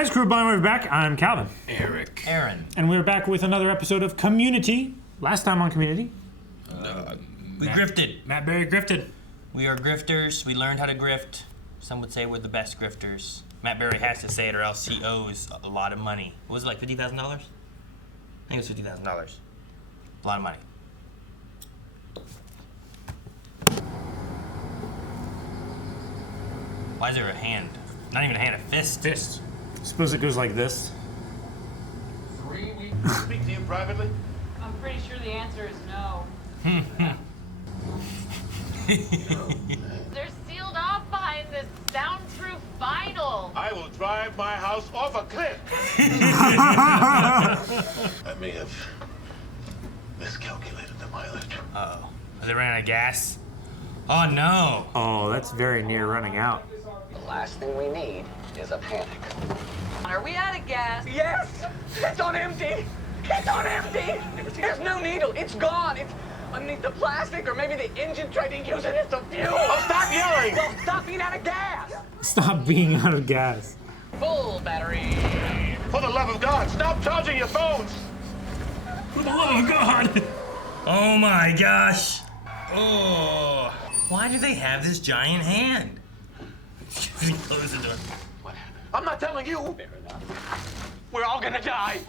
guys, Crew Bond, we're back. I'm Calvin. Eric. Aaron. And we're back with another episode of Community. Last time on Community. We grifted. Matt Berry grifted. We are grifters. We learned how to grift. Some would say we're the best grifters. Matt Berry has to say it or else he owes a lot of money. What was it, like $50,000? I think it was $50,000. A lot of money. Why is there a hand? Not even a hand, a fist. Fist. Suppose it goes like this. 3 weeks. Speak to you privately? I'm pretty sure the answer is no. They're sealed off behind this soundproof vinyl. I will drive my house off a cliff. I may have miscalculated the mileage. Uh-oh. Are they running out of gas? Oh, no. Oh, that's very near running out. The last thing we need is a panic. Are we out of gas? Yes! It's on empty! It's on empty! There's no needle. It's gone. It's underneath the plastic, or maybe the engine tried to use it as a fuel. Oh, stop yelling! Well, stop being out of gas! Stop being out of gas. Full battery. For the love of God, stop charging your phones! For the love of God! Oh, my gosh. Oh. Why do they have this giant hand? Close the door. What happened? I'm not telling you. Fair enough. We're all gonna die.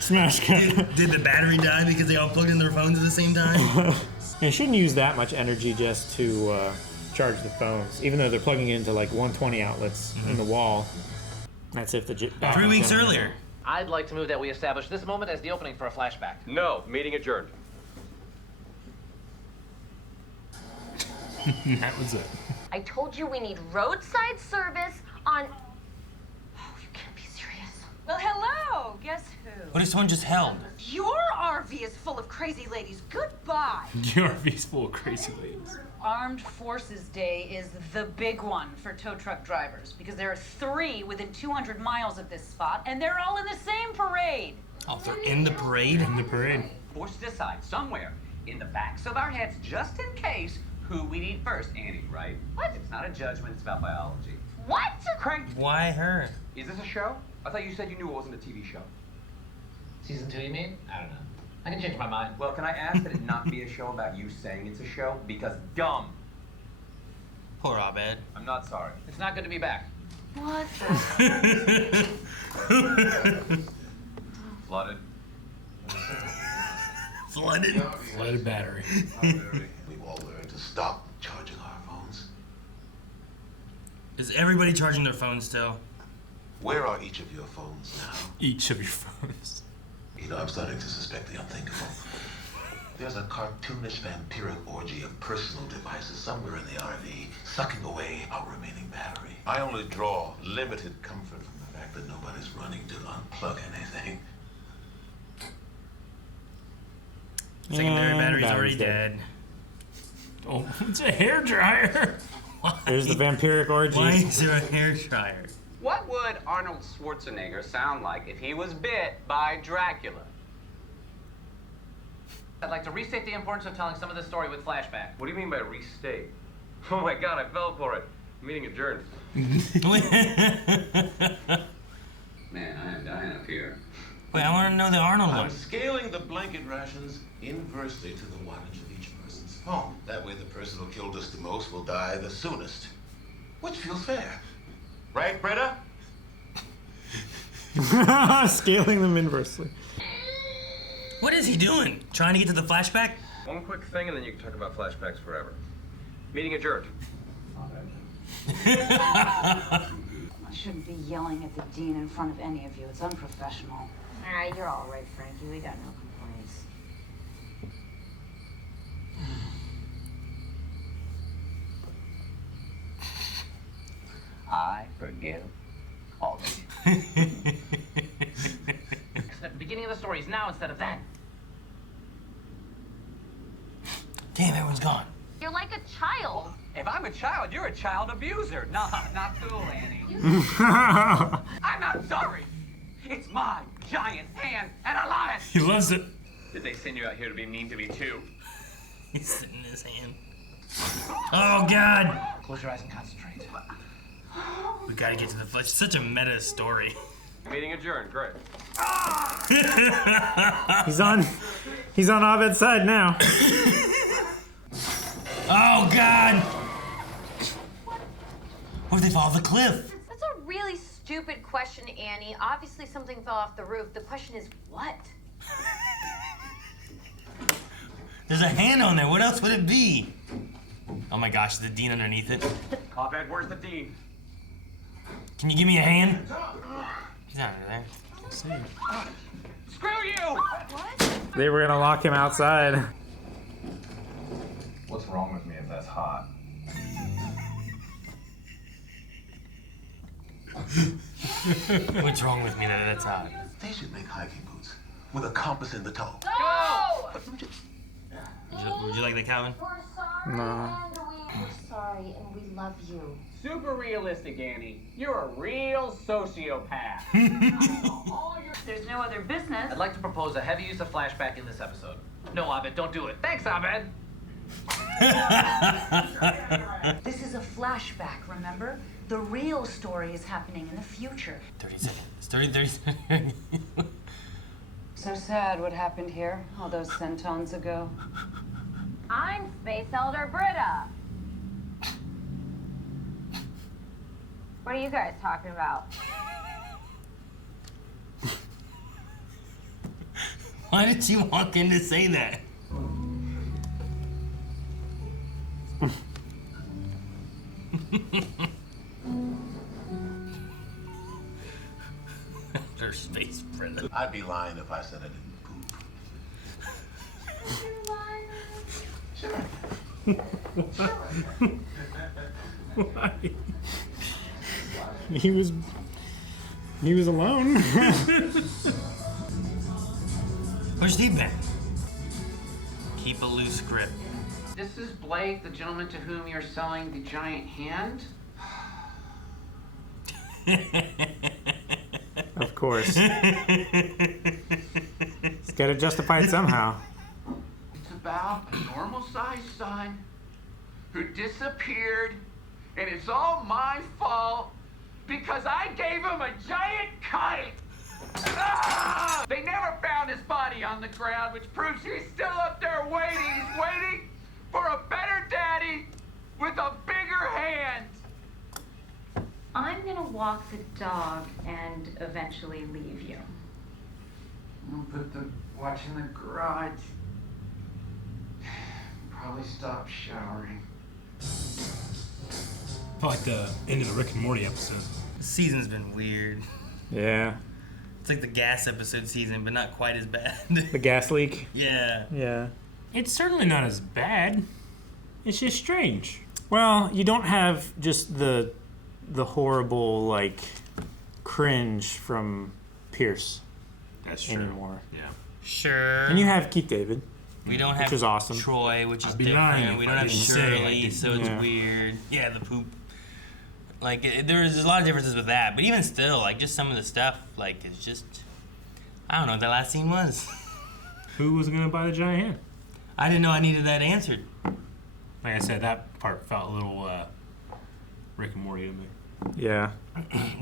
Smash cut. Did the battery die because they all plugged in their phones at the same time? You shouldn't use that much energy just to charge the phones, even though they're plugging into like 120 outlets in the wall. That's if the 3 weeks earlier. I'd like to move that we establish this moment as the opening for a flashback. No, meeting adjourned. That was it. I told you we need roadside service on... Oh, you can't be serious. Well, hello. Guess who? What if someone just held? Your RV is full of crazy ladies. Goodbye. Your RV's full of crazy ladies. Armed Forces Day is the big one for tow truck drivers because there are 3 within 200 miles of this spot, and they're all in the same parade. Oh, they're in the parade? In the parade. Forced to decide somewhere in the backs of our heads, just in case, who we'd eat first. Annie, right? What? It's not a judgment, it's about biology. What? Craig, Why her? Is this a show? I thought you said you knew it wasn't a TV show. Season 2, you mean? I don't know. I can change my mind. Well, can I ask that it not be a show about you saying it's a show? Because dumb. Poor Abed. I'm not sorry. It's not good to be back. What the? Flooded. Flooded. Flooded battery. We've all learned to stop charging our phones. Is everybody charging their phones still? Where are each of your phones now? Each of your phones. You know, I'm starting to suspect the unthinkable. There's a cartoonish vampiric orgy of personal devices somewhere in the RV, sucking away our remaining battery. I only draw limited comfort from the fact that nobody's running to unplug anything. Secondary And battery's already battery's dead. Oh, it's a hairdryer. There's the vampiric orgy. Why is there a hair dryer? what would Arnold Schwarzenegger sound like if he was bit by Dracula? I'd like to restate the importance of telling some of this story with flashback. What do you mean by restate? Oh my God, I fell for it. Meeting adjourned. Man, I am dying up here. Wait, I want to know the Arnold I'm one. scaling the blanket rations inversely to the wattage of each person's phone. That way the person who killed us the most will die the soonest. Which feels fair. Right, Britta? Scaling them inversely. What is he doing? Trying to get to the flashback? One quick thing and then you can talk about flashbacks forever. Meeting adjourned. I shouldn't be yelling at the dean in front of any of you. It's unprofessional. All right, you're all right, Frankie. We got no complaints. I forgive all of you. The beginning of the story is now instead of then. Damn, everyone's gone. You're like a child. If I'm a child, you're a child abuser. No, not cool, Annie. I'm not sorry. It's my giant hand, and I love it. He loves it. Did they send you out here to be mean to me too? He's sitting in his hand. Oh, God. Close your eyes and concentrate. We gotta get to the flesh. It's such a meta story. Meeting adjourned. Great. He's on Abed's side now. Oh God! What if they fall off the cliff? That's a really stupid question, Annie. Obviously something fell off the roof. The question is what? There's a hand on there. What else would it be? Oh my gosh, is the dean underneath it? Abed, where's the dean? Can you give me a hand? He's not under there. Screw you! What? They were gonna lock him outside. What's wrong with me if that's hot? What's wrong with me that that's hot? They should make hiking boots with a compass in the toe. No! Would you like that, Calvin? We're sorry, No. and we're sorry, and we love you. Super realistic, Annie. You're a real sociopath. There's no other business. I'd like to propose a heavy use of flashback in this episode. No, Abed, don't do it. Thanks, Abed. This is a flashback, remember? The real story is happening in the future. 30 seconds. 30 seconds. So sad what happened here all those centons ago. I'm Space Elder Britta. What are you guys talking about? Why did she walk in to say that? Her space, Brenda. I'd be lying if I said I didn't poop. Why? He was alone. Where's Steve been? Keep a loose grip. This is Blake, the gentleman to whom you're selling the giant hand? Of course. He's got to justify it somehow. It's about a normal-sized son who disappeared, and it's all my fault because I gave him a giant kite. Ah! They never found his body on the ground, which proves he's still up there waiting. He's waiting for a better daddy with a bigger hand. I'm gonna walk the dog and eventually leave you. I'll put the watch in the garage. Probably stop showering. I felt like the end of the Rick and Morty episode. This season's been weird. Yeah. It's like the gas episode season, but not quite as bad. The gas leak. Yeah. Yeah. It's certainly not as bad. It's just strange. Well, you don't have just the horrible like cringe from Pierce That's true. anymore. Yeah. Sure. And you have Keith David. We don't which have is awesome. Troy, which is I'd be lying different. if We I don't have didn't say I Shirley, didn't. so it's Yeah. weird. Yeah, the poop. Like, there's a lot of differences with that. But even still, like, just some of the stuff, like, it's just... I don't know what that last scene was. Who was gonna buy the giant hand? I didn't know I needed that answered. Like I said, that part felt a little Rick and Morty to me. Yeah.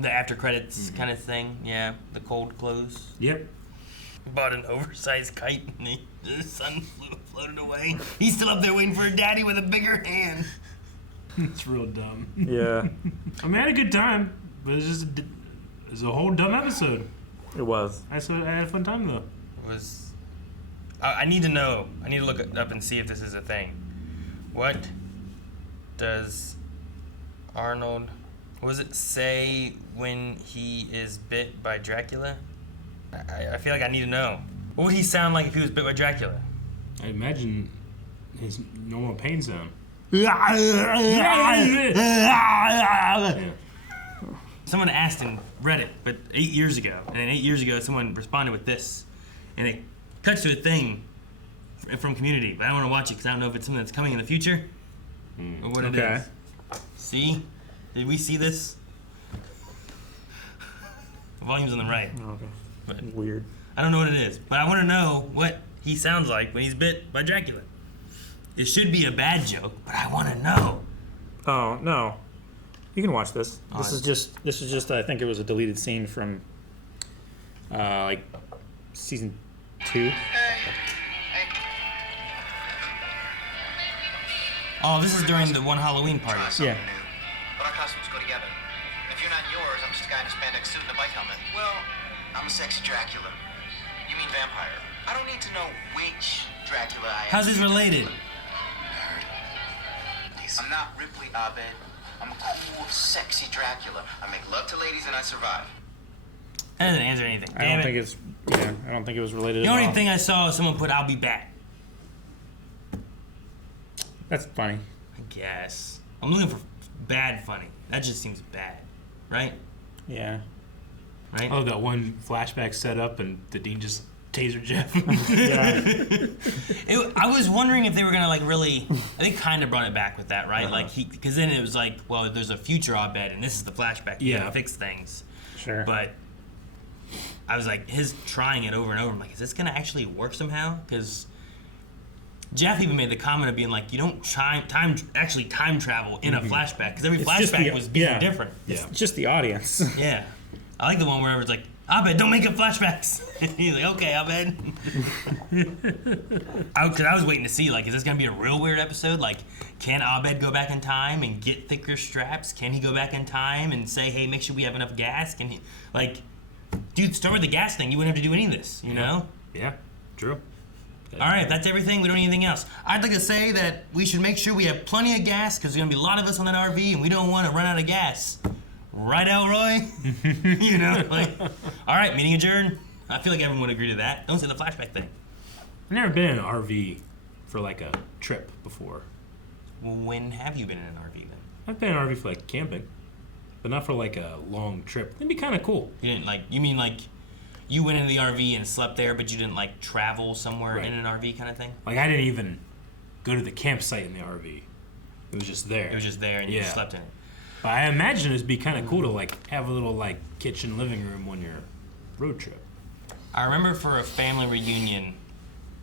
The after credits kind of thing. Yeah, the cold close. Yep. Bought an oversized kite and the sun floated away. He's still up there waiting for a daddy with a bigger hand. It's real dumb. Yeah. I mean, I had a good time, but it was a whole dumb episode. It was. I had a fun time though. Was I need to know. I need to look it up and see if this is a thing. What does Arnold, what does it say when he is bit by Dracula? I feel like I need to know. What would he sound like if he was bit by Dracula? I imagine his normal pain sound. Someone asked in Reddit, but 8 years ago, and 8 years ago someone responded with this, and it cuts to a thing from Community, but I don't want to watch it because I don't know if it's something that's coming in the future or what it Okay. is. See? Did we see this? The volume's on the right. Okay. But Weird. I don't know what it is, but I want to know what he sounds like when he's bit by Dracula. It should be a bad joke, but I want to know. Oh no. You can watch this. This is just. I think it was a deleted scene from, like, season 2. Oh, this is during the one Halloween party. Yeah. But our costumes go together. If you're not yours, I'm just a guy in a spandex suit and a bike helmet. Well, I'm a sexy Dracula. You mean vampire. I don't need to know which Dracula I am. How's this related? I'm not Ripley Abed. I'm a cool, sexy Dracula. I make love to ladies and I survive. That doesn't answer anything. I don't think it's. Yeah, I don't think it was related. The at only all. thing I saw was someone put "I'll be back." That's funny. I guess. I'm looking for bad funny. That just seems bad, right? Yeah. Right? Oh, that one flashback set up and the Dean just tasered Jeff. I was wondering if they were gonna like really. They kind of brought it back with that, right? Like because then it was like, well, there's a future Abed, and this is the flashback. You gotta fix things. Sure. But I was like, his trying it over and over. I'm like, is this gonna actually work somehow? Because Jeff even made the comment of being like, you don't time travel in a flashback because every flashback was being different. It's just the audience. Yeah. I like the one where it's like, Abed, don't make up flashbacks. He's like, okay, Abed. Because I was waiting to see, like, is this going to be a real weird episode? Like, can Abed go back in time and get thicker straps? Can he go back in time and say, hey, make sure we have enough gas? Can he, like, dude, start with the gas thing. You wouldn't have to do any of this, you know? Yeah, true. All right, if that's everything, we don't need anything else. I'd like to say that we should make sure we have plenty of gas because there's going to be a lot of us on that RV and we don't want to run out of gas. Right, Elroy? You know, like, all right, meeting adjourned. I feel like everyone would agree to that. Don't say the flashback thing. I've never been in an RV for like a trip before. Well, when have you been in an RV then? I've been in an RV for like camping, but not for like a long trip. That'd be kind of cool. You didn't like, you mean like you went into the RV and slept there, but you didn't like travel somewhere in an RV kind of thing? Like I didn't even go to the campsite in the RV. It was just there. It was just there and you just slept in it. But I imagine it'd be kind of cool to like have a little like kitchen living room on your road trip. I remember for a family reunion,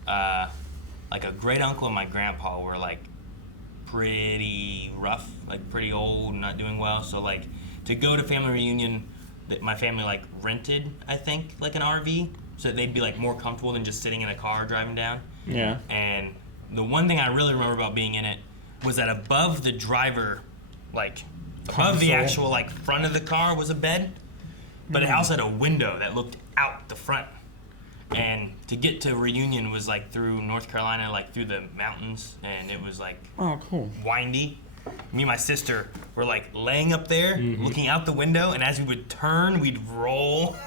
like a great uncle and my grandpa were like pretty rough, like pretty old, not doing well. So like to go to family reunion, that my family like rented, I think, like an RV, so that they'd be like more comfortable than just sitting in a car driving down. Yeah. And the one thing I really remember about being in it was that above the driver, like above the actual like front of the car was a bed, but it also had a window that looked out the front. And to get to Reunion was like through North Carolina, like through the mountains, and it was like windy. Me and my sister were like laying up there, looking out the window, and as we would turn, we'd roll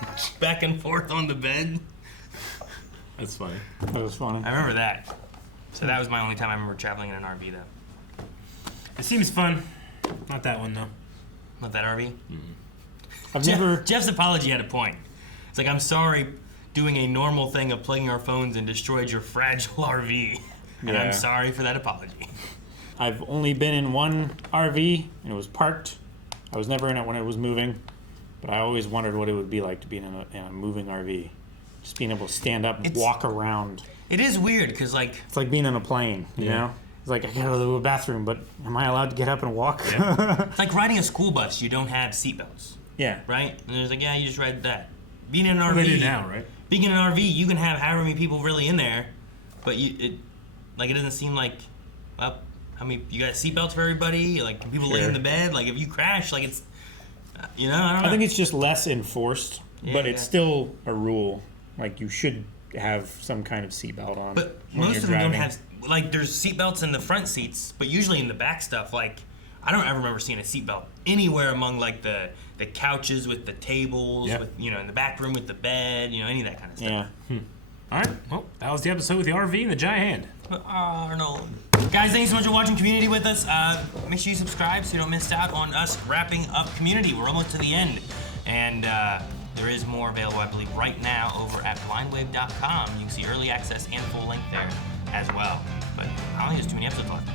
back and forth on the bed. That's funny. That was funny. I remember that. So that was my only time I remember traveling in an RV, though. It seems fun. Not that one though. Not that RV. Jeff's apology had a point. It's like, I'm sorry, doing a normal thing of plugging our phones and destroyed your fragile RV, and I'm sorry for that apology. I've only been in one RV, and it was parked. I was never in it when it was moving, but I always wondered what it would be like to be in a moving RV. Just being able to stand up and walk around. It is weird, because like... It's like being in a plane, you know? It's like, I gotta go to the bathroom, but am I allowed to get up and walk? It's like riding a school bus. You don't have seatbelts. Yeah. Right? And there's like, yeah, you just ride that. Being in an RV... They do now, right? Being in an RV, you can have however many people really in there, but it doesn't seem like, well, how many, you got seatbelts for everybody? Like, can people lay in the bed? Like, if you crash, like, it's, you know, I don't know. I think it's just less enforced, but it's still a rule. Like, you should have some kind of seatbelt on. But when most you're of them driving. don't have, like, there's seatbelts in the front seats, but usually in the back stuff, like, I don't ever remember seeing a seatbelt anywhere among, like, the couches with the tables, with, you know, in the back room with the bed, you know, any of that kind of stuff. Yeah. All right, well, that was the episode with the RV and the giant hand. Arnold. Guys, thanks so much for watching Community with us. Make sure you subscribe so you don't miss out on us wrapping up Community. We're almost to the end. And there is more available, I believe, right now over at blindwave.com. You can see early access and full length there as well. But I don't think there's too many episodes left.